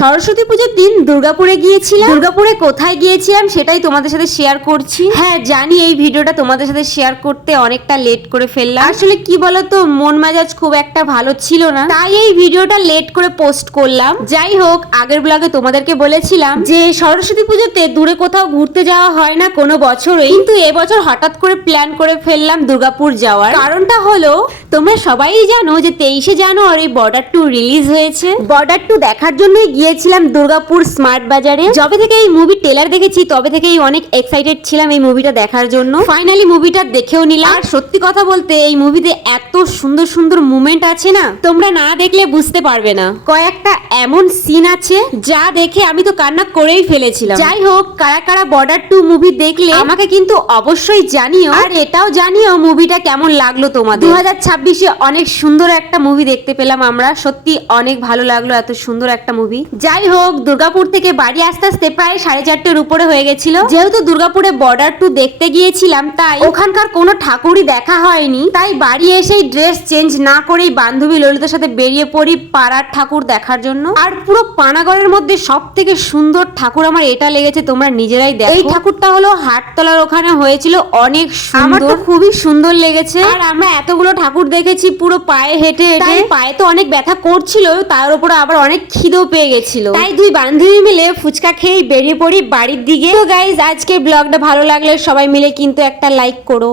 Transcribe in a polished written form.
সরস্বতী পুজোর দিন দুর্গাপুরে গিয়েছিলাম। দুর্গাপুরে কোথায় গিয়েছিলাম সেটাই তোমাদের সাথে শেয়ার করছি। হ্যাঁ জানি এই ভিডিওটা তোমাদের সাথে শেয়ার করতে অনেকটা লেট করে ফেললাম। আসলে কি বলতো, মন মেজাজ খুব একটা ভালো ছিল না, তাই এই ভিডিওটা লেট করে পোস্ট করলাম। যাই হোক, আগের ব্লগে তোমাদেরকে বলেছিলাম যে সরস্বতী পুজোতে দূরে কোথাও ঘুরতে যাওয়া হয় না কোনো বছরই, কিন্তু এবছর হঠাৎ করে প্ল্যান করে ফেললাম দুর্গাপুর যাওয়ার। কারণটা হলো, তোমরা সবাই জানো যে 23শে জানুয়ারি বর্ডার 2 রিলিজ হয়েছে। বর্ডার 2 দেখার জন্যই গিয়েছিলাম দুর্গাপুর স্মার্ট বাজারে। যবে থেকে এই মুভি ট্রেলার দেখেছি তবে থেকেই অনেক এক্সাইটেড ছিলাম এই মুভিটা দেখার জন্য। ফাইনালি মুভিটা দেখেও নিলাম। আর সত্যি কথা বলতে এই মুভিতে এত সুন্দর সুন্দর মুভমেন্ট আছে না, তোমরা না দেখলে বুঝতে পারবে না। কয়েকটা এমন সিন আছে যা দেখে আমি তো কান্না করেই ফেলেছিলাম। যাই হোক, কারা কারা বর্ডার 2 মুভি দেখলে আমাকে কিন্তু অবশ্যই জানিও, আর এটাও জানিও মুভিটা কেমন লাগলো তোমাদের। 2026-এ অনেক সুন্দর একটা মুভি দেখতে পেলাম আমরা, সত্যি অনেক ভালো লাগলো, এত সুন্দর একটা মুভি। যাই হোক, দুর্গাপুর থেকে বাড়ি আসতে আসতে প্রায় 4:30-এর উপরে হয়ে গেছিল। যেহেতু দুর্গাপুরে বর্ডার 2 দেখতে গিয়েছিলাম, তাই ওখানকার কোনো ঠাকুরই দেখা হয়নি। তাই বাড়ি এসেই ড্রেস চেঞ্জ না করেই বান্ধবী ললিতার সাথে বেরিয়ে পড়ি পাড়ার ঠাকুর দেখার জন্য। আর পুরো পানাগড়ের মধ্যে সব থেকে সুন্দর ঠাকুর আমার এটা লেগেছে, তোমরা নিজেরাই দেখো। এই ঠাকুরটা হলো হাটতলার ওখানে হয়েছিল, অনেক সুন্দর, আমার তো খুবই সুন্দর লেগেছে। আর আমরা এতগুলো ঠাকুর দেখেছি পুরো পায়ে হেঁটে হেঁটে, পায়ে তো অনেক ব্যথা করছিল, তার উপরে আবার অনেক খিদেও পেয়ে গেছিল। তাই দুই বান্ধবী মিলে ফুচকা খেয়ে বেরিয়ে পড়ি বাড়ির দিকে। তো গাইজ, আজকে ব্লগটা ভালো লাগলে সবাই মিলে কিন্তু একটা লাইক করো।